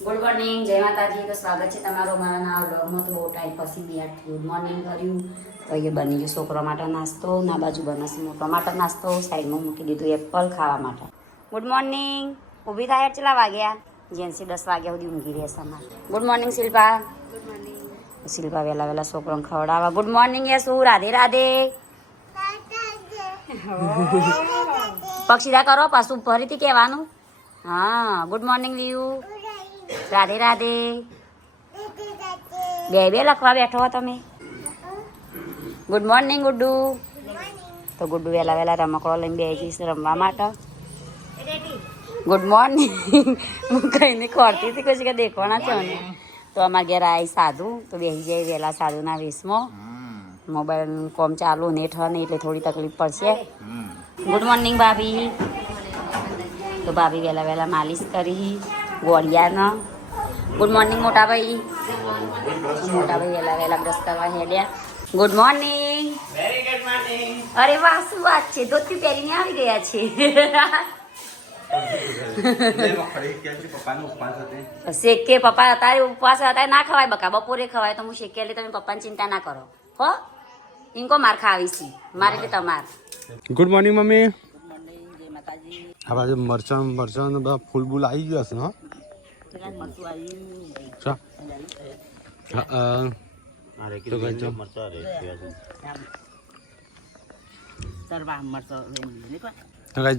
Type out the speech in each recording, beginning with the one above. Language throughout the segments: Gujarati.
ગુડ મોર્નિંગ, જય માતાજી. તો સ્વાગત છે તમારો મારા નવા બ્લોગમાં. તો બહુ ટાઈમ પછી બી ગુડ મોર્નિંગ કર્યું. તો એ બની ગયું છોકરા માટે નાસ્તો. ના બાજુ બનાવશે મોટા માટે નાસ્તો. સાઈડમાં મૂકી દીધું એપલ ખાવા માટે. Good morning. ઊભી થાય કેટલા વાગ્યા? જેન્સી 10 વાગ્યા સુધી ઊંઘી રહેશે અમારે. Good morning Shilpa. Good morning. Shilpa વહેલા છોકરાને ખવડાવવા. Good morning Yasu. રાધે રાધે. પક્ષીદા કરો પાછું ફરીથી કહેવાનું. હા, good morning Liu. Radhe Radhe. બે લખવા બેઠો હો તમે. Good morning Guddu. તો ગુડ્ડુ વહેલા રમકડો લઈને બે જઈશ રમવા માટે. Good morning. હું કહીને ખોરતી હતી પછી કે દેખવાના છો ને. તો અમારા ઘેર આવી સાધુ તો બેસી જાય વહેલા સાધુના વેશમાં. મોબાઈલ કોમ ચાલુ નેટ હોય ને એટલે થોડી તકલીફ પડશે. ગુડ મોર્નિંગ ભાભી. તો ભાભી વહેલા માલિશ કરી ગોળિયાનો. ગુડ મોર્નિંગ મોટા ભાઈ. વહેલા બ્રશ કરવા હેડ્યા. Good morning. Very good morning. અરે વાહ, શું વાત છે, ધોતી પહેરીને આવી ગયા છે. શેકે પપ્પા તારે ઉપવાસ હતા ના ખવાય બકા, બપોરે ખવાય તો હું શેકેલી, તમે પપ્પાની ચિંતા ના કરો હો. ઇનકો માર ખાવીશી મારે કે તમાર. Good morning mummy. Good morning, જય માતાજી. આ બાજુ મરચાં બધા ફૂલ બુલ આવી ગયા છે. હા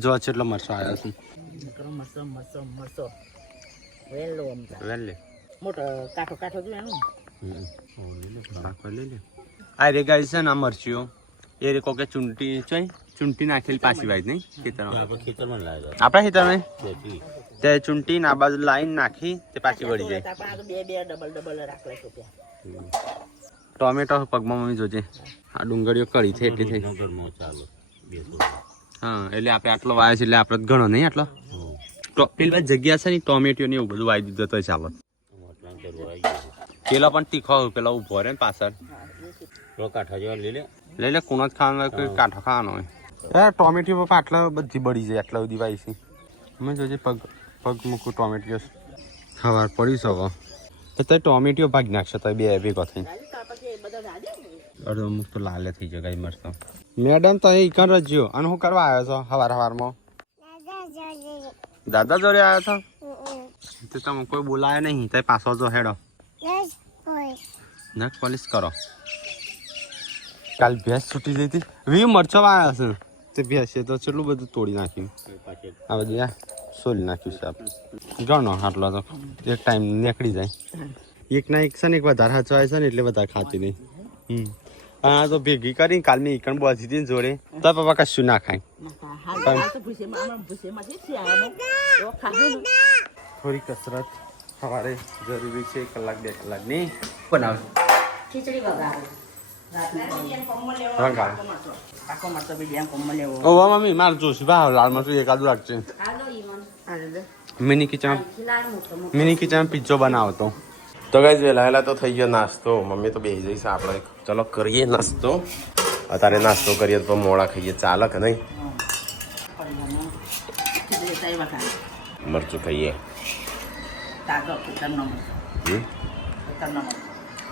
જો છે એટલે મરચા આવ્યા છે. આ રે ગાય છે ને આ મરચીઓ એ રે કોકે ચૂંટી નાખેલી પાછી વાય નહીં ખેતરમાં આપણા ખેતરમાં તે ચૂંટી ના બાજુ લાઈન નાખી તે પાછી વળી જાય. ટોમેટો પગમાં મમ્મી જોજે આ ડુંગળીઓ કળી છે એટલી થઈ. હા એટલે આપણે આટલો વાયો છે એટલે આપણે ઘણો નહીં આટલો પેલી જગ્યા છે ને ટોમેટો ને એવું બધું વાવી દીધું તો ચાલો. પેલા પણ તીખો પેલા ઉભો રહે ને પાછળ લઈ લે કુણો જ ખાવાનો કોઈ કાંઠો ખાવાનો હોય. ટોમેટો પપ્પા આટલા બધી બળી જાય આટલા બધી વાય છે. અમે જોજે પગ મૂકું ટોમેટો સવાર પડી શકો તો ટોમેટો ભાગી નાખશે તો બે ભેગો થઈ અડધો અમુક તો લાલે થઈ જાય મરતો. મેડમ તો અહીં કણ રજ્યો અને હું કરવા આવ્યો છો સવારમાં? દાદા જોડે આવ્યો છો તો તમે કોઈ બોલાય નહીં તો પાછો જો હેડો નખ પોલીસ કરો. કાલ ભેંસ છૂટી જઈ હતી વી મરચો આવ્યા છે તે ભેંસે તો કેટલું બધું તોડી નાખ્યું. આ બધું સોલી નાખ્યું છે આપણે ઘણો આટલો તો એક ટાઈમ નીકળી જાય. એક ના એક છે ને એક વધારે હચવાય છે ને એટલે વધારે ખાતી નહીં. હા તો ભેગી કરી કાલ મેં ઈકણ બોધી હતી જોડે તો પપ્પા કશું ના ખાય. થોડી કસરત સવારે જરૂરી છે 1 કલાક 2 કલાકની બનાવે. ખીચડી વઘારે મમ્મી મારે જોશી ભાવ લાલ મરચું એકાદું રાખશે. મિની કિચન પિઝ્ઝો બનાવતો. તો ગાઈસ વહેલા તો થઈ ગયો નાસ્તો. મમ્મી તો બેસી જઈશ આપણે ચલો કરીએ નાસ્તો. અત્યારે નાસ્તો કરીએ તો મોડા ખાઈએ ચાલે કે નહીં? મરચું ખાઈએ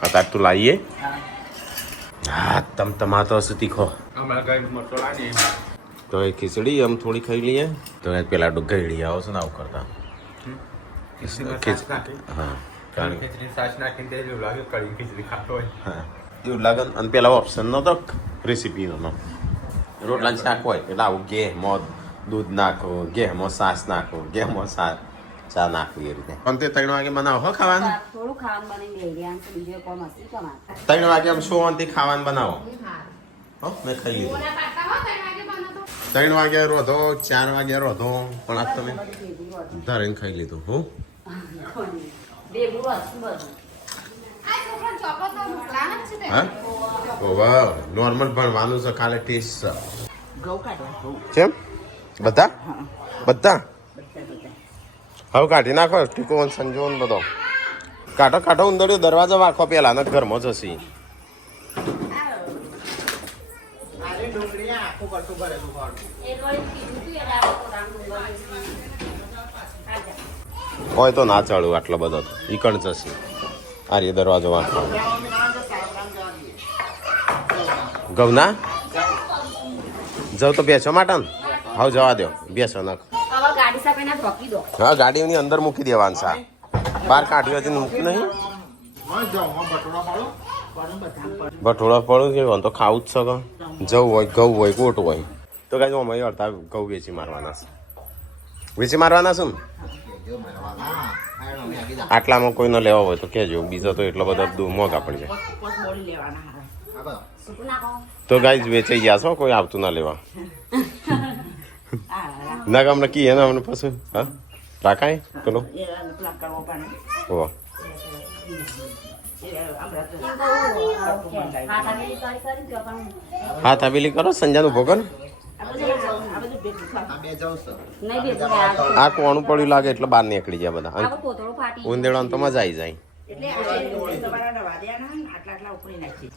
અત્યારે તું લાવીએ. હા તમારે તો હશે તીખો તો એ ખીચડી આમ થોડી ખાઈ લઈએ. તો પેલા ગળી આવો છો ને આવું કરતા. હા એવું લાગે. અને પેલા ઓપ્શન નતો રેસીપીનો રોટલા શાક હોય એટલે આવું ઘેમાં દૂધ નાખો, ઘેમાં છાશ નાખો, ઘેમાં ચા નાખવી એ રીતે. અને તે 3 વાગે બનાવો હો ખાવાનું. 3 વાગે આમ શોથી ખાવાનું બનાવો. હો મેં ખાઈ લીધું. 3 વાગે રોધો 4 વાગે રોધો પણ આજ તમે ધારીને ખાઈ લીધું. હું હા નોર્મલ ભણવાનું છે ખાલી ટેસ્ટ છે. બધા હવે કાઢી નાખો ટીકો સંજો બધો કાઢો ઉંદરડ્યો દરવાજો વાખો પેલા ને ઘરમાં જશે. હોય તો ના ચાલુ આટલો બધો તો ઈ કણ જશે આ રે દરવાજો વાંચો ગૌના જાવ તો બેસો માટે ને હાવ જવા દો બેસો નાખ હા ગાડીની અંદર મૂકી દેવાનું સા બહાર કાઢ્યો છે મૂકી નહીં ભટોળા પડું છે તો ખાવું જ શકો જવું હોય ઘઉં હોય ગોટ હોય તો કાંઈ અમે અડધા ઘઉં વેચી મારવાના છે વેચી મારવાના શું આટલામાં કોઈ ન લેવા હોય તો કહેજો બીજો તો એટલો બધો મોંઘા પડી જાય તો ગાઈ વેચાઈ ગયા છો કોઈ આવતું ના લેવા ના કે અમને કીએ ને અમને પછી હા રાખાય પેલો ઓ હા તબેલી કરો સંજાનું ભોગન આ કોણું પડ્યું લાગે એટલે બહાર નીકળી જાય બધા ઉંદેડા તો મજા આવી જાય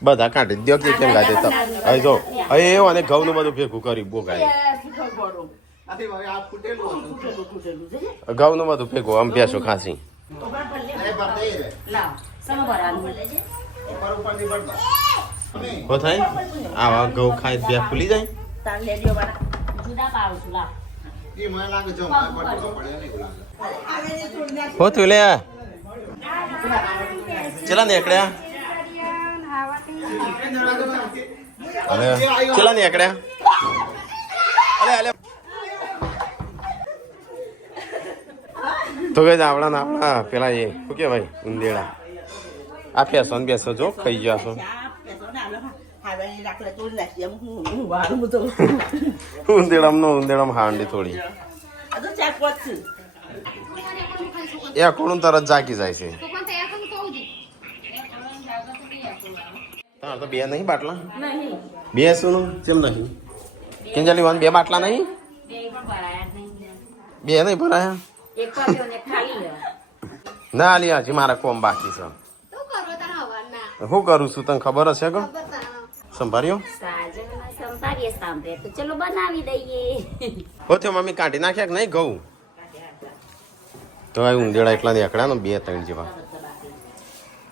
બધા કાઢી દો કે કેમ ગાજે તો હવે જો હવે એવું અને ઘઉં નું બધું ભેગું કરી બોગાય ઘઉં નું બધું ભેગું આમ બેસો ખાસી હો થાય આવા ઘઉં ખાય બે ફૂલી જાય હો તું લે ચલા નીકળ્યા ચલા નીકળ્યા અલે તો કઈ આપણા પેલા એ શું કેવાય ઉંદેડા આ પેસો ને બેસો જો ખાઈ ગયા છો ઉંદેડામ હાંડી થોડી એ કોણ તરત જાગી જાય છે તો બે નહીં બાટલા બે શું કેમ નહીં કિંજલી વાન બે બાટલા નહીં બે નહીં ભરાયા ના લી હજી મારા કોમ બાકી છે શું કરું છું તને ખબર હશે કે સંભાળ્યો ચલો બનાવી દઈએ હો થયો મમ્મી કાઢી નાખ્યા કે નહીં ઘઉં તો આ ઉંદેડા એટલા નીકળ્યા ને 2-3 જેવા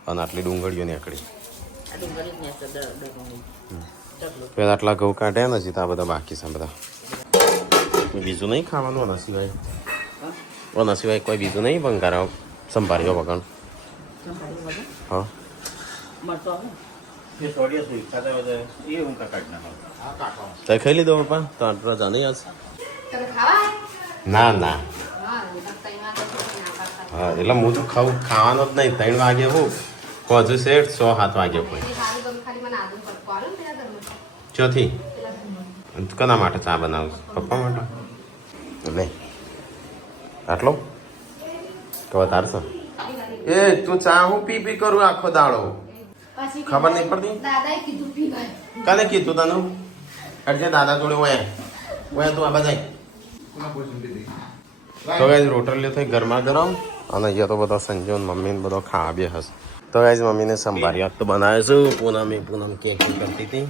અને આટલી ડુંગળીઓ નીકળી પેલા આટલા ઘઉં કાઢ્યા નથી તો આ બધા બાકી છે બધા બીજું નહીં ખાવાનું ઓના સિવાય કોઈ બીજું નહીં બંગારા સંભાળ્યો વગર હા તો ખાઈ લીધો પપ્પા તો આટલા જા નહીં હશે ના ના હા એટલે હું તો ખાવાનો જ નહીં 3 વાગે હું હજુ શેઠ 6-7 વાગે કોઈ ચોથી કોના માટે ચા બનાવું પપ્પા માટે લે આટલો તો તારસો એ તું ચા હું પી કરું આખો દાડો ખબર નહીં પડતી કાલે કીધું તને અડજે દાદા જોડે ઓયા તું આ બધાય તો ગાઈઝ રોટલીઓ થઈ ગરમા ગરમ અને અહીંયા તો બધા સંજો મમ્મી ને બધો ખાવા બે હશે તો ગાઈઝ મમ્મીને સંભાળ્યા તો બનાવે છું પૂનમ કેક કરતી હતી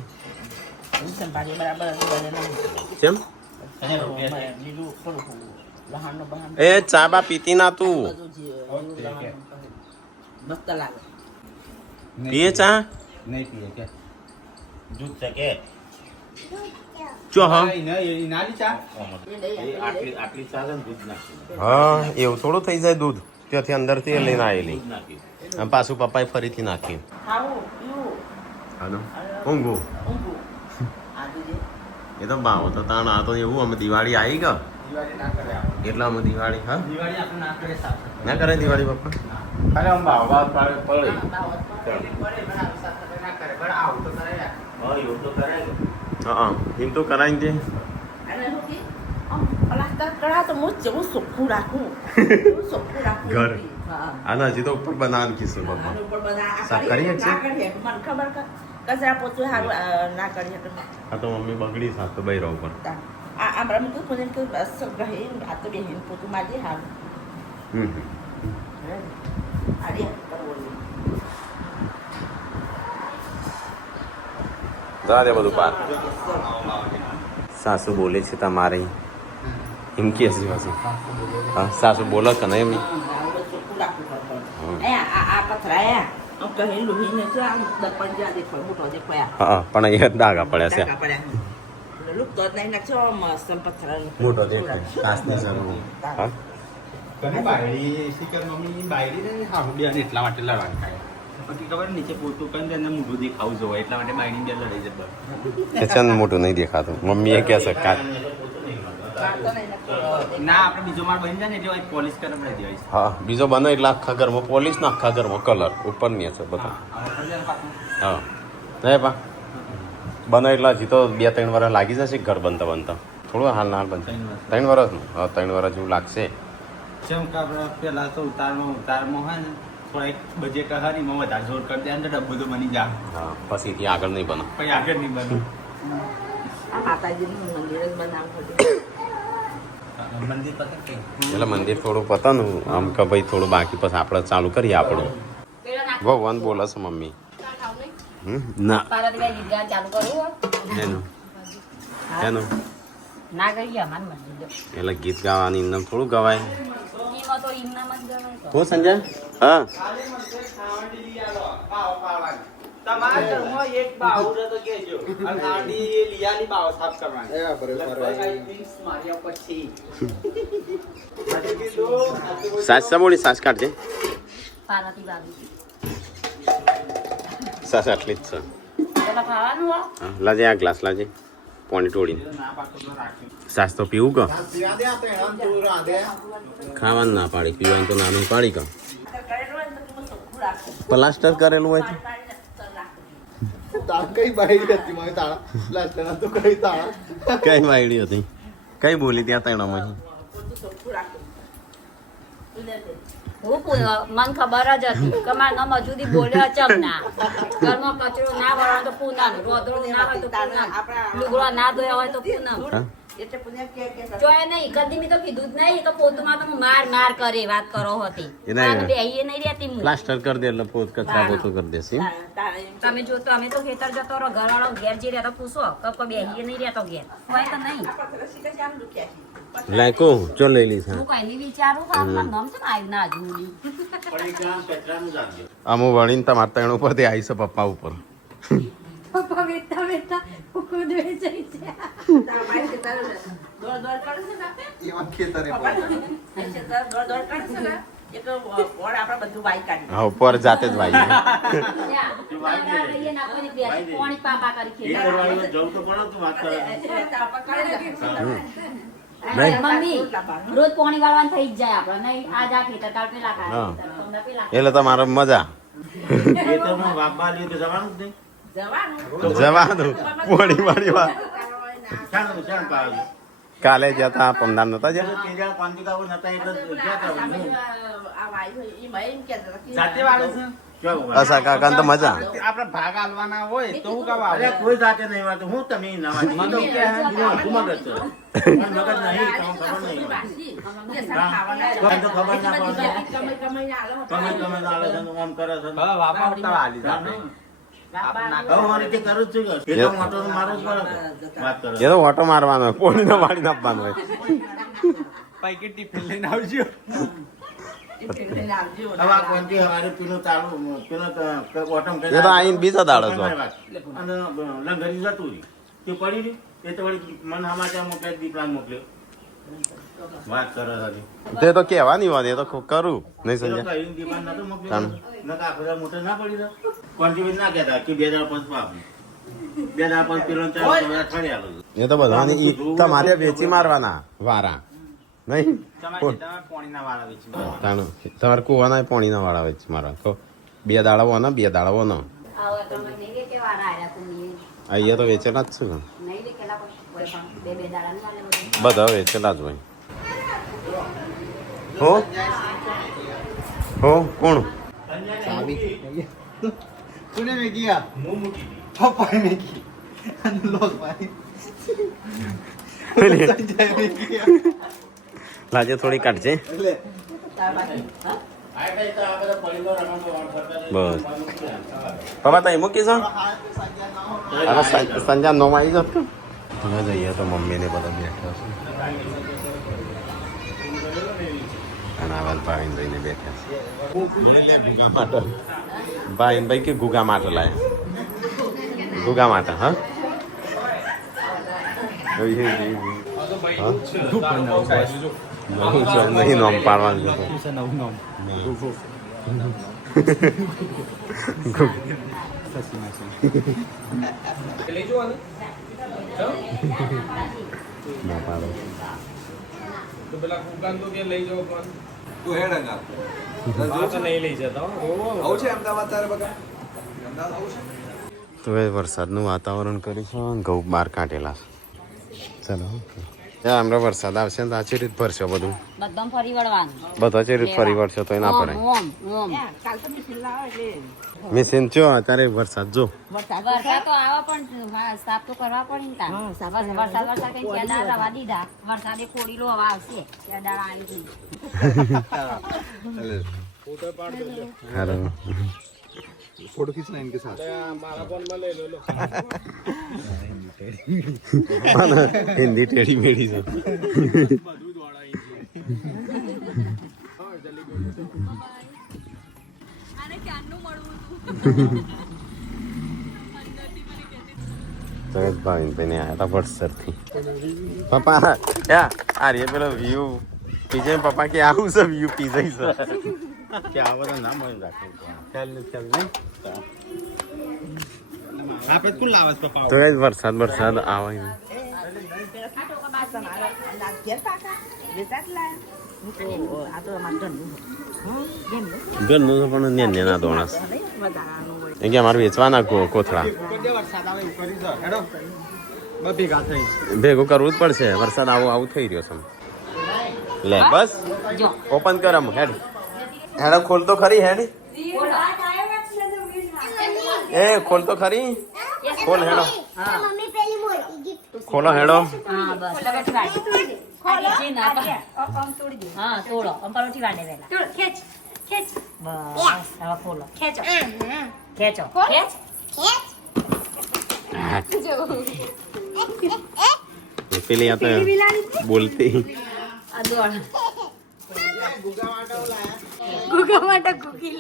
કેમ એ ચા બા પીતી ના તું પીએ ચા નહીં પીએ કે દૂધ છે કે ચો હા આટલી ચા છે દૂધ નાખી હા એવું થોડું થઈ જાય દૂધ ત્યાંથી અંદરથી લઈને આવેલી આમ પાછું પપ્પાએ ફરીથી નાખ્યું હાલો ઊંઘું એ તો ભાવ તો તાણ આ તો એવું અમે દિવાળી આવી ગયો એટલે અમે દિવાળી હા ના કરે દિવાળી પપ્પા અરે આમ ભાવ પડે હા એમ તો કરાવી દે ઘર આના હજી તો ઉપર બનાવવાનું કીધું પપ્પા સાફ કરી શકશે કચરા પોતું સારું ના કરી શકે આ તો મમ્મી બગડી સાફ તો બૈરા ઉપર આમરા મેં કીધું કે અસર રહે આ તો બેહીન પોતું મારી સારું જા દે બધું પાર સાસુ બોલે છે તમારે એમ કે છે પાછું હા સાસુ બોલો કે નહીં એમની આ પથરાયા આમ કહી લોહીને છે આમ દર્પણ જેવા દેખાય મોટો દેખાય હા પણ અહીંયા ડાઘા પડ્યા છે ડાઘા પડ્યા લુક તો નહીં નાખશો મસ્ત પથરા મોટો દેખાય કાચની જરૂર હા કને બાયડી શીકર મમ્મી બાયડી ને હા બેન એટલા માટે લડવાનું થાય પછી ખબર નીચે પોતું કરીને એને મોઢું દેખાવું જોઈએ એટલા માટે બાયડી બે લડાઈ જબર એ ચંદ મોટું નહીં દેખાતું મમ્મી એ કહે છે કાચ ના આપણે બીજો માળ બની જાય ને એટલે પોલિશ કરવા પડે દેવાય હા બીજો બને એટલે આખા ઘરમાં પોલીસ ના આખા ઘરમાં કલર ઉપર ની છે બધા હા નહીં પા બને એટલે હજી તો 2-3 વર્ષ લાગી જશે ઘર બનતા બનતા થોડું હાલ ના હાલ બનશે 3 વર્ષનું હા 3 વર્ષ જેવું લાગશે જેમ કે આપણે પેલા તો ઉતારમાં હોય ને થોડા એક બજેટ હરીમાં વધારે જોર કરી દે ને ડબ્બો તો બની જાય હા પછી થી આગળ નહીં બને પછી આગળ નહીં બને આ માતાજીનું મંદિર જ બનાવવું મંદિર પતંગ કે એટલે મંદિર થોડું પતાનું આમ કે ભાઈ થોડું બાકી પછી આપણે ચાલુ કરીએ આપણું ભગવાન બોલે છે મમ્મી ના પાર્વતીભાઈ ગીત ગાવાનું ચાલુ કરવું હોય? એનું એનું ના કરીએ અમારે મંદિર એટલે ગીત ગાવાની એમને થોડું ગવાય એમાં તો ઇમનામાં જ ગવાય તો. હું સંજય હા તમારા ઘરમાં એક બાવળ તો કેજો અને આડી લીયાની બાવ સાફ કરવાની માર્યા પછી સાસ બોલી સાસ કાઢજે પાર્વતી ભાભી સાસ આટલી જ છે પેલા ખાવાનું હોય હા, લાજે આ ગ્લાસ લાજે પાણી ટોળીને સાસ તો પીવું ક ખાવાનું ના પાડી પીવાનું તો નાનું પાડી ક પ્લાસ્ટર કરેલું હોય કઈ બાયડી હતી મારી તાળા લાસ્ટના તો કઈ તાળા કઈ વાયડી હતી કઈ બોલી ત્યાં તણામાં હું મને ખબર જ હતી કે મારા નમ હજુ સુધી બોલ્યા ચમ ના ઘરમાં કચરો ના ભરવાનો તો પૂનમ રોધડો ના હોય તો પૂનમ લુગડો ના ધોયા હોય તો પૂનમ એટલે પુણ્ય કે જોય નહીં કદી મેં તો કીધું જ નહીં કે પોતુમાં તો હું માર કરે વાત કરો હતી એ નહીં. બેહીએ નહીં રહેતી હું પ્લાસ્ટર કરી દે એટલે પોત કચરા પોતું કરી દેશે તમે જો તો અમે તો ખેતર જતો રહો ઘરવાળો ઘેર જે રહેતો પૂછો કે બેહીએ નહીં રહેતો ઘેર હોય તો નહીં લાયકો ચો લઈ લી છે હું કઈ નહીં વિચારું કે આપણા નામ છે ને આવ્યું ના હજુ સુધી. અમુ વળીને તમારે તણ ઉપર થી આવી છે પપ્પા ઉપર પપ્પા વેતા વેતા કૂદવે જઈ છે દોડ દોડ કરે છે ને એમાં ખેતરે દોડ દોડ કરે છે ને એક વડ આપણે બધું વાઈ કાઢી હા ઉપર જાતે જ વાઈ પાણી પાપા કરી એ કરવાનું જવું તો પડે તું વાત કરે મમ્મી રોજ પાણી વાળવાનું થઈ જ જાય આપડે નહીં આજ આ ખેતર કાલ પેલા હા. પેલા એટલે તમારે મજા ખેતરમાં વાપવા લ્યો તો જવાનું જ નહીં જવાનું જવાનું પોણી વાળી વાત ચાલો ચાલ પાડો કાલે જતા પમદાર નતા જ્યાં તેજા ક્વાંતિકાઓ નતા એટલે ગયા તા હું આ વાઈ હોય એ મય એમ કહેતા હતા કે સાથે વાળું છે કેવું અસા કાકા તો મજા આપણે ભાગ આલવાના હોય તો હું કાવા અરે કોઈ સાથે નહીં વાત હું તમે ના વાત મને કે હું મગજ છે પણ મગજ નહીં તો ખબર નહીં તો ખબર ના પડે કમાઈ કમાઈને આલો તમે આલે છે આમ કરે છે હવે વાપા ઉતા આલી આપણે હવે મારે તે કરું જ છું કે એ તો મોટો મારો જ પડે વાત કરે એ તો ઓટો મારવાનો હોય પોણી નો વાળી નાખવાનો હોય પાઇકેટ ટિફિન લઈને આવજો લઈને આવજો હવે આ કોંતી હવારે પેલો ચાલુ પેલો ઓટમ એ તો આઈને બીજા દાડો છો અને લંગરી જતું રહ્યું તે પડી રહ્યું એ તો વળી મને સમાચાર મોકલે દીપડા મોકલ્યો વાત કરે હતી તે તો કહેવાની વાત એ તો કરું નહીં પેલો સમજ્યા કહ્યું દીપા નતો મોકલ્યો નકા આખો દાડો મોટો ના પડી રહ્યો કોંતી ના કહેતા કે 2005 માં 2005 પેલો ચાલુ અઠવાડિયે આલો એ તો બધાને ઈ તમારે વેચી મારવાના વારા નહીં પાણીના વાળા વેચી તાણું તમારે કુવાના પાણીના વાળા વેચી મારવા તો 2 દાડા વનો 2 દાડા વનો આવો તમે નહીં કે વાર આયા તમે અહીંયા તો વેચેલા જ છે ને નહીં વેકેલા કોઈ પણ બે દાડા નહીં આલે બધું બધા વેચેલા જ હોય હો કોણ કોને મેગી આ હું મૂકી પપ્પાએ મેગી અને લોસ ભાઈ સંજય મેગી લાજે થોડી કાઢજે એટલે બસ પપ્પા તઈ મૂકીશો અને સંજા નો માં આવી જાત હવે જઈએ તો મમ્મી ને બધા બેઠા છે અને આવા ભાવિનભાઈને બેઠા છે ભાવિનભાઈ કે ગુગા માટે લાય ગુગા માટે હા નહીં નામ પાડવાનું ના પાડો તો એ વરસાદનું વાતાવરણ કરીશું ઘઉં બહાર કાઢેલા ચાલો હમણાં વરસાદ આવશે ને આછી રીત ભરશે બધું બધા ફરી વળવાનું બધા છે રીત ફરી વળશે તો ના પડે મિશીન ચો અત્યારે વરસાદ જો વરસાદ તો આવા પણ સાફ તો કરવા પડે ને તાર. વરસાદ કઈ કેદાર રવા દીધા વરસાદે કોડીલો હવા આવશે કેદાર આવી ગઈ હારો फोटो खींचना इनके साथ હિન્દી ટેડી મેડી છે ભાવિનભાઈને આવ્યા હતા વડસરથી પપ્પા આ રે પેલો વ્યૂ પીજે પપ્પા કે આવું છે વ્યૂ પીજે છે કે આ બધા ના મળે રાખે ખ્યાલ નહીં આપણે કોણ લાવે પપ્પા તો વરસાદ આવે ઘરનું પણ નેના દોણસ એ કે અમારે વેચવાના કોથળા ભેગું કરવું જ પડશે વરસાદ આવું થઈ રહ્યો છે લે બસ ઓપન કર હેડ હેડ ખોલ તો ખરી હેડ એ ખોલ તો ખરી ખોલ હેડો ખોલો હેડો પેલી આ તો બોલતી ગુગા માટે કુકી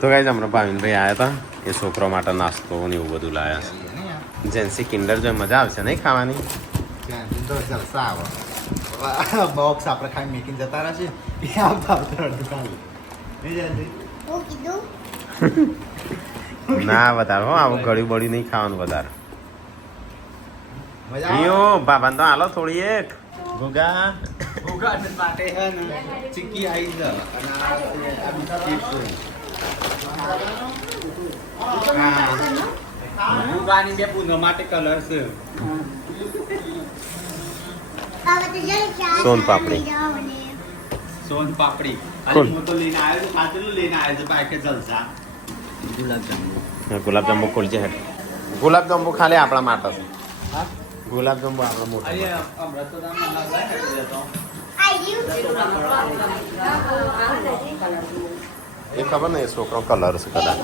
તો ગાઈઝ હમણાં ભાવિનભાઈ આવ્યા હતા એ છોકરો માટે નાસ્તો ને એવું બધું લાયા છે જેન્સી કિન્ડર જો મજા આવશે નહીં ખાવાની तो जलसा आवा बॉक्स આપણે ખાઈ મેકિંગ જતા રહેશે એ આવતા અડધું ખાલી નહીં જલ્દી ના વધારે હો આવું ગળ્યું બળ્યું નહીં ખાવાનું વધારે યો બાબા તો હાલો થોડી એક ગુગા માટે હે ને ચીકી આવી છે અને આ બિસ્કિટ ગુગાની બે પૂનો માટે કલર છે સોન પાપડી સોન પાપડી કોણ? અને હું તો લઈને આવ્યો છું પાછળ લઈને આવ્યો છું બાઈકે જલસા ગુલાબજાંબુ ખોલજે હેડ ગુલાબજાંબુ ખાલી આપણા માટે છે ગુલાબજાંબુ આપણા મોટા અરે હમણાં તો નામ એ ખબર ને એ છોકરો કલર છે કદાચ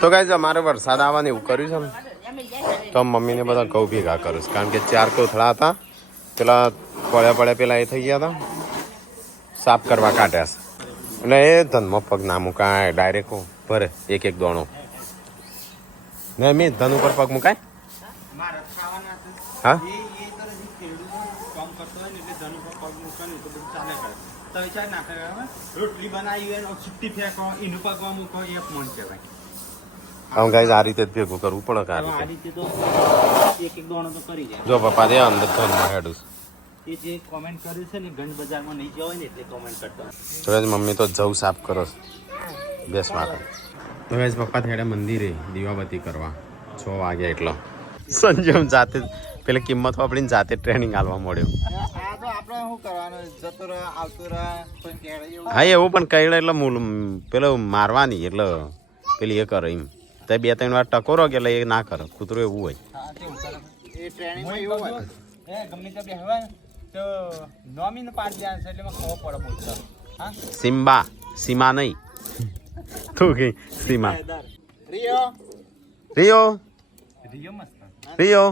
તો ગાઈઝ અમારે વરસાદ આવવાનું એવું કર્યું છે ને તો મમ્મીને બધા ઘઉં ભેગા કરું છું કારણ કે 4 કોથળા હતા પેલા પડ્યા પેલા એ થઈ ગયા હતા સાફ કરવા કાઢ્યા છે એટલે એ ધનમાં પગ ના મુકાય ડાયરેક્ટ ભરે એક દોણો ને મેં ધન ઉપર પગ મુકાય હા રોટલી બનાવી હોય છુટ્ટી ફેંકો એનું પગવા મૂકો એ મન કહેવાય આમ ગાઈઝ આ રીતે જ ભેગું કરવું પડે કે આ આ રીતે રીતે તો એક દોણો તો કરી જાય જો પપ્પા દે અંદર ધનમાં હેડું એ જે કોમેન્ટ કર્યું છે ને ગંજ બજારમાં નહીં જવાય ને એટલે કોમેન્ટ કરતો તો ગાઈઝ મમ્મી તો જવ સાફ કરો છે બેસ માટે તો ગાઈઝ પપ્પા થેડે મંદિરે દીવાબત્તી કરવા 6 વાગ્યા એટલો સંજમ જાતે પેલે કિંમત વાપરીને જાતે ટ્રેનિંગ આલવા મળ્યો આ તો આપણે શું કરવાનું જતો રહે આવતો રહે કોઈ કહેવાય એવું હા એવું પણ કઈડે એટલે પેલો મારવાની એટલે પેલી એ કરે એમ તે 2-3 વાર ટકોરો કે એટલે એ ના કરે કૂતરો એવું હોય હા તેવું કરે એ ટ્રેનિંગમાં એવું હોય એ ગમે તે બેહવા તો નોમીને પાડ જાય છે એટલે મને ખબર પડે બોલતો હા સિમ્બા સીમા નહીં તું કે સીમા રિયો રિયો રિયો મસ્ત રિયો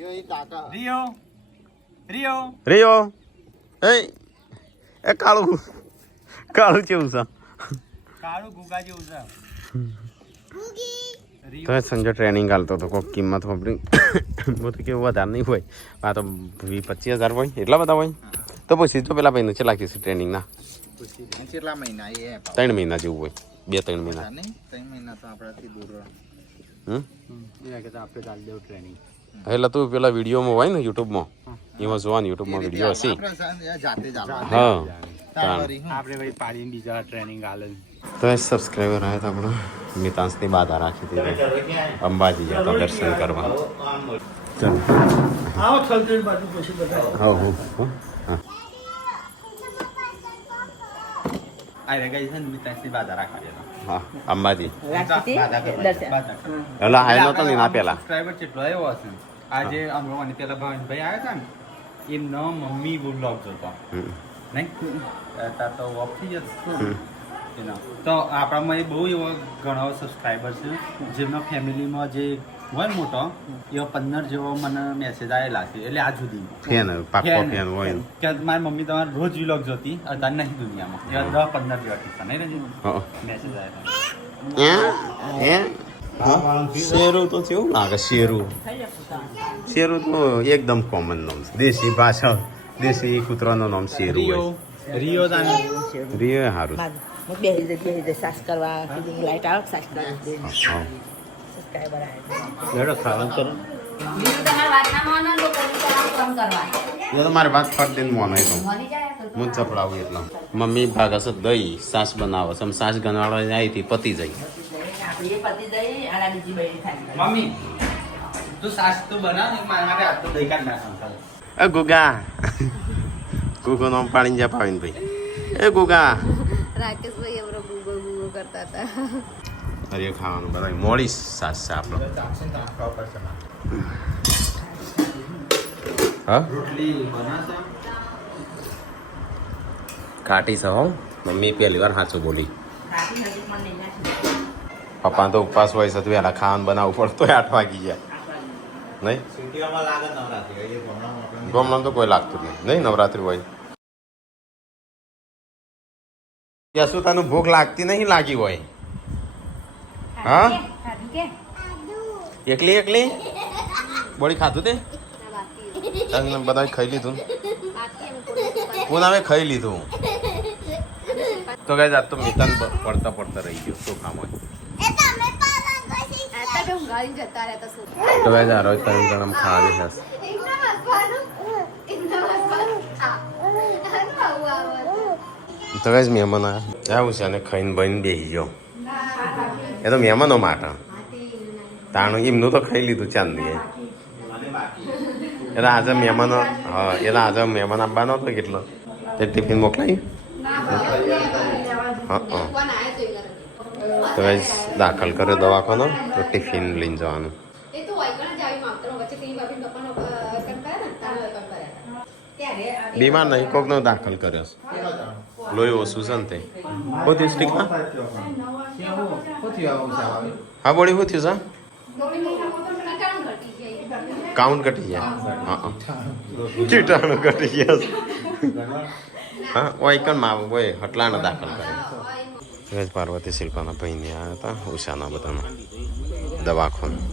રિયો રિયો રેયો એ કાળું કાળું કેવું છે કાળું ગુગા જેવું છે તો સંજય ટ્રેનિંગ હાલતો હતો કોઈક કિંમત વાપરી બધું કેવું વધારે નહીં હોય આ તો 20-25 હજાર હોય એટલા બધા હોય તો પછી તો પેલા ભાઈને કેટલા કીધું ટ્રેનિંગના કેટલા મહિના એ 3 મહિના જેવું હોય 2-3 મહિના નહીં 3 મહિના તો આપણાથી દૂર આપણે ચાલી દેવું ટ્રેનિંગ એટલે તું પેલા વિડીયોમાં હોય ને યુટ્યુબમાં એમાં જોવાનું યુટ્યુબમાં વિડીયો હશે જાતે જ હા આપણે ભાઈ પાડીને બીજા ટ્રેનિંગ હાલે તો એ સબસ્ક્રાઈબર આવ્યા હતા આપણો મિતાંશની બાધા રાખી હતી અંબાજી ગયા હતા દર્શન કરવા હા અરે ગઈ છે ને મિતાંશની બાધા રાખવા જતા હા અંબાજી રાખી દર્શન એટલે હાય નતો ને એના પેલા સબસ્ક્રાઇબર કેટલો આવ્યો હશે આજે અમરોવાની પેલા ભાઈ આવ્યા હતા ને એમનો મમ્મી વ્લોગ જોતો નહીં તાર તો ઓફ થઈ જતો તો આપણામાં એ બહુ એવો ઘણો સબસ્ક્રાઈબર છે જેમના ફેમિલીમાં જે હોય ને મોટો એવો 15 જેવો મને મેસેજ આવેલા છે એટલે આ સુધી ફેન પાક્કો ફેન હોય ને કે મારી મમ્મી તમારે રોજ વ્લોગ જોતી અત્યારે નહીં દુનિયામાં એવા 10-15 જેવા ટીચર નહીં રજી મેસેજ આવેલા શેરું તો કેવું લાગે શેરું શેરું તો એકદમ કોમન નામ છે દેશી ભાષા દેશી કૂતરાનું નામ શેરું હોય રિયો તાને રિયો સારું હું બે સાસ કરવા કીધું લાઈટ આવે સાસ કરવા સબસ્ક્રાઈબર આવે લેડો ખાવાનું કરો એ તો મારી વાત ફટ દઈને મોન તો હું જ ચપડાવું એટલા મમ્મી ભાગે છે દહીં સાસ બનાવે છે સાસ ગનાળવા જાય થી પતી જાય મમ્મી તું સાસ તો બનાવ ને મારા માટે આટલો દહીં કાઢ નાખ એ ગુગા ગુગો નામ પાણી જા પાવીને ભાઈ એ ગુગા રાકેશભાઈ એમનો ગુગો ગુગો કરતા હતા અરે ખાવાનું બધા મોડી સાસ છે આપણો હા રોટલી બનાવશો કાટી છે હો મમ્મી પહેલી વાર સાચું બોલી પપ્પા તો ઉપવાસ હોય છે તો વહેલા ખાવાનું બનાવવું પડતો 8 વાગી ગયા નહીં સિટીઓમાં લાગે નવરાત્રી એ ભણવામાં ગમણાં તો કોઈ લાગતું નહીં નવરાત્રી હોય યશુતાનું ભૂખ લાગતી નહીં લાગી હોય હા એકલી એકલી બોડી ખાધું તે બધા ખાઈ લીધું કોણ આવે ખાઈ લીધું તો કઈ જાત તો મિતાન પડતા પડતા રહી ગયો શું કામ હોય તો કઈ જા રોજ તરણ ગરમ ખાવા દે તો કઈ મહેમાન આવ્યા આવું છે અને ખાઈને બહીને બેસી ગયો એ તો મહેમાનો માટે તાણું એમનું તો ખાઈ લીધું ચાંદી એટલે આજે મહેમાનો હા એટલે આજે મહેમાન આવવાનો હતો કેટલો તે ટિફિન મોકલાયું હા તો કઈ દાખલ કર્યો દવાખાનો તો ટિફિન લઈને જવાનું બીમાર નહીં કોકનો દાખલ કર્યો લોહી ઓછું છે ને તે શું થયું સ્ટીકમાં હા બોડી શું થયું છે કાઉન્ટ ઘટી ગયા હા કીટાણુ ઘટી ગયા હા ઓય કણ માં ઓય હટલાને દાખલ કરે પાર્વતી શિલ્પાના ભાઈને આવ્યા હતા ઉષાના બધાના દવાખાનું